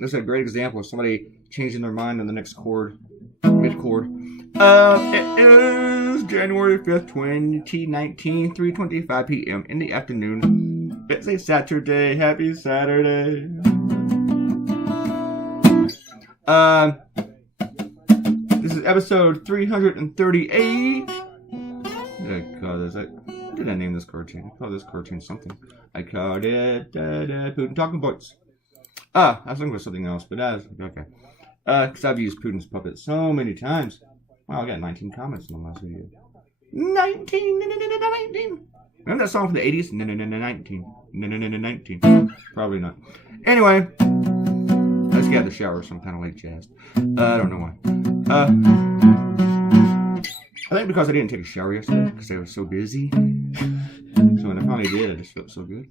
This is a great example of somebody changing their mind on the next chord, mid-chord. It is January 5th, 2019, 3:25 p.m. in the afternoon. It's a Saturday. Happy Saturday. This is episode 338. What did I name this cartoon? I call this cartoon something. I called it Putin Talking Points. I was thinking of something else, but that's okay. Because I've used Putin's puppet so many times. Wow, I got 19 comments in the last video. 19. Remember that song from the 80s? 19. Probably not. Anyway, I just got out of the shower, so I'm kind of late jazzed. I don't know why. I think because I didn't take a shower yesterday, because I was so busy. So when I finally did, I just felt so good.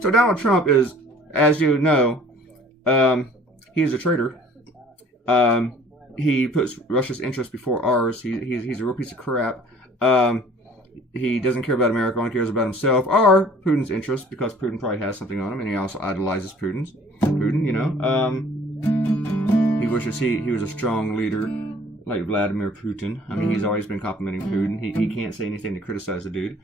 So Donald Trump is, as you know, he is a traitor. He puts Russia's interests before ours. He's a real piece of crap. He doesn't care about America, only cares about himself or Putin's interests, because Putin probably has something on him, and he also idolizes Putin, you know. He wishes he was a strong leader like Vladimir Putin. I mean, he's always been complimenting Putin. He can't say anything to criticize the dude.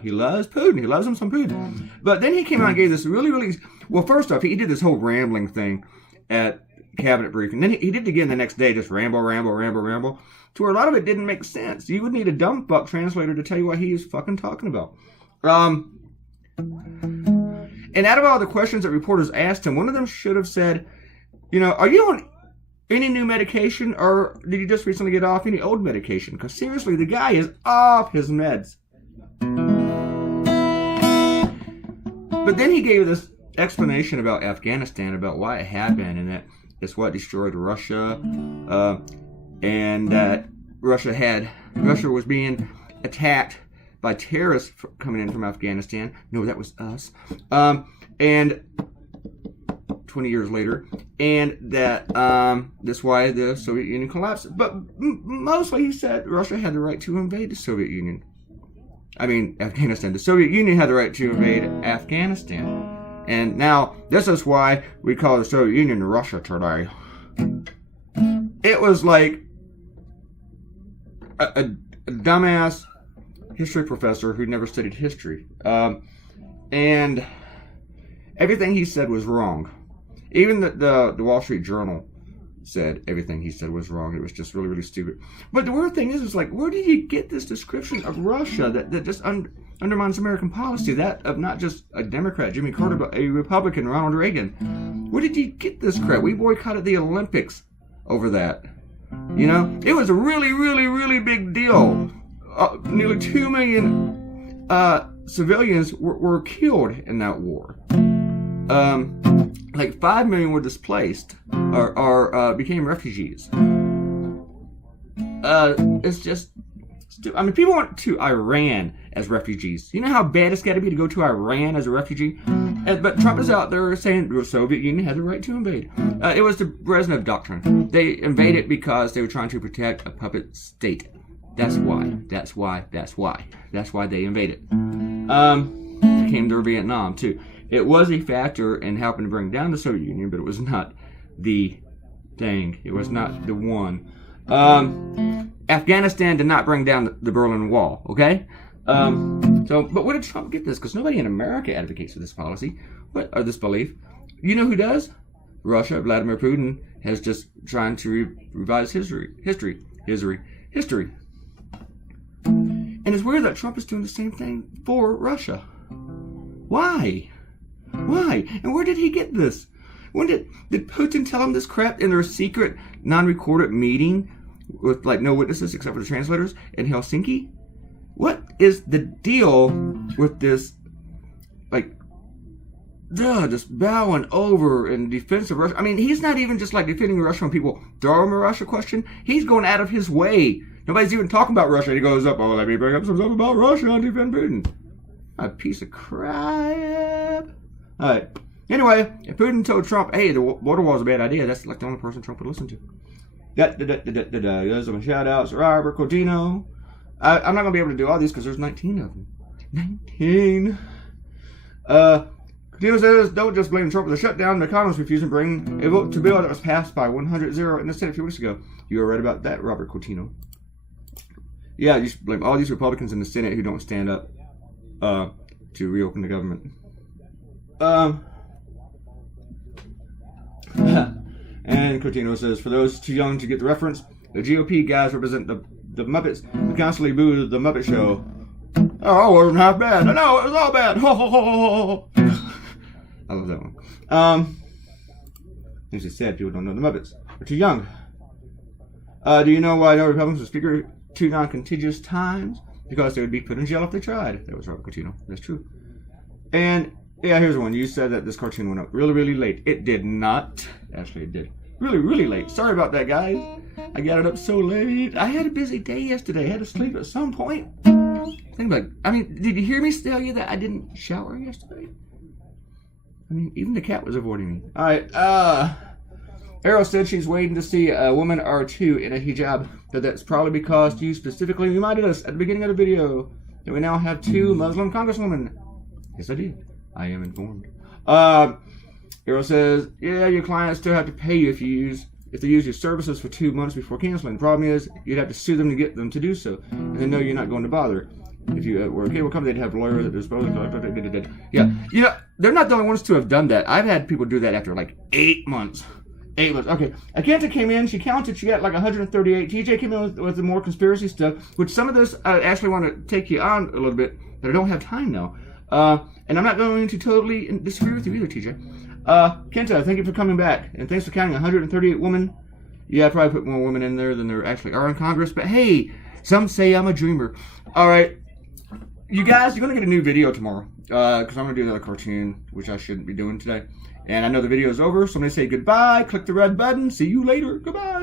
He loves Putin. He loves him some Putin. But then he came out and gave this really... Well, first off, he did this whole rambling thing at cabinet briefing. Then he did it again the next day, just ramble, to where a lot of it didn't make sense. You would need a dumbfuck translator to tell you what he is fucking talking about. And out of all the questions that reporters asked him, one of them should have said, you know, are you on any new medication, or did you just recently get off any old medication? Because seriously, the guy is off his meds. But then he gave this explanation about Afghanistan, about why it happened, and that it's what destroyed Russia, and that Russia was being attacked by terrorists coming in from Afghanistan. No, that was us. And 20 years later, and that that's why the Soviet Union collapsed. But mostly he said Russia had the right to invade the Soviet Union. I mean, Afghanistan. The Soviet Union had the right to invade Afghanistan. And now, this is why we call the Soviet Union Russia today. It was like a dumbass history professor who never studied history. And everything he said was wrong. Even the Wall Street Journal said everything he said was wrong. It was just really, really stupid. But the weird thing is like, where did you get this description of Russia that just undermines American policy? That of not just a Democrat, Jimmy Carter, but a Republican, Ronald Reagan. Where did you get this crap? We boycotted the Olympics over that. You know? It was a really, really, really big deal. Nearly 2 million civilians were killed in that war. Like 5 million were displaced or became refugees. It's just, I mean, people went to Iran as refugees. You know how bad it's got to be to go to Iran as a refugee? But Trump is out there saying the Soviet Union had the right to invade. It was the Brezhnev Doctrine. They invaded because they were trying to protect a puppet state. That's why they invaded. It came to Vietnam too. It was a factor in helping to bring down the Soviet Union, but it was not the thing. It was not the one. Afghanistan did not bring down the Berlin Wall, okay? But where did Trump get this? Because nobody in America advocates for this policy, or this belief. You know who does? Russia. Vladimir Putin has just trying to revise history. And it's weird that Trump is doing the same thing for Russia. Why? And where did he get this? When did Putin tell him this crap in their secret, non-recorded meeting with like no witnesses except for the translators in Helsinki? What is the deal with this, like, just bowing over in defense of Russia? I mean, he's not even just like defending Russia when people throw him a Russia question. He's going out of his way. Nobody's even talking about Russia. He goes up, let me bring up some stuff about Russia and defend Putin. A piece of crap. Alright, Anyway, if Putin told Trump, hey, the border wall is a bad idea, that's like the only person Trump would listen to. There's some shout outs. Robert Coutinho. I'm not going to be able to do all these because there's 19 of them. 19. Coutinho says, don't just blame Trump for the shutdown. The Congress refused to bring a vote to bill that was passed by 100-0 in the Senate a few weeks ago. You were right about that, Robert Coutinho. Yeah, you should blame all these Republicans in the Senate who don't stand up to reopen the government. And Coutinho says, for those too young to get the reference, the GOP guys represent the Muppets who constantly boo the Muppet Show. Oh, it wasn't half bad. No, it was all bad. I love that one. It's just sad people don't know the Muppets. They're too young. Do you know why no Republicans will speak two non-contiguous times? Because they would be put in jail if they tried. That was Robert Coutinho. That's true. And yeah, here's one. You said that this cartoon went up really, really late. It did not. Actually, it did. Really, really late. Sorry about that, guys. I got it up so late. I had a busy day yesterday. I had to sleep at some point. Think about it. I mean, did you hear me tell you that I didn't shower yesterday? I mean, even the cat was avoiding me. All right. Arrow said she's waiting to see a woman or two in a hijab. That's probably because you specifically reminded us at the beginning of the video that we now have 2 Muslim congresswomen. Yes, I did. I am informed. Arrow says, yeah, your clients still have to pay you if they use your services for 2 months before canceling. The problem is you'd have to sue them to get them to do so, and they know you're not going to bother. If you were a cable company, they'd have lawyers at their disposal. Yeah, you know, they're not the only ones to have done that. I've had people do that after like 8 months. 8 months. Okay, Akanta came in. She counted. She got like 138. TJ came in with the more conspiracy stuff, which some of this I actually want to take you on a little bit, but I don't have time now. And I'm not going to totally disagree with you either, TJ. Kenta, thank you for coming back, and thanks for counting 138 women. Yeah, I probably put more women in there than there actually are in Congress, but hey, some say I'm a dreamer. All right, you guys, you're going to get a new video tomorrow, because I'm going to do another cartoon, which I shouldn't be doing today. And I know the video is over, so I'm going to say goodbye, click the red button, see you later, goodbye.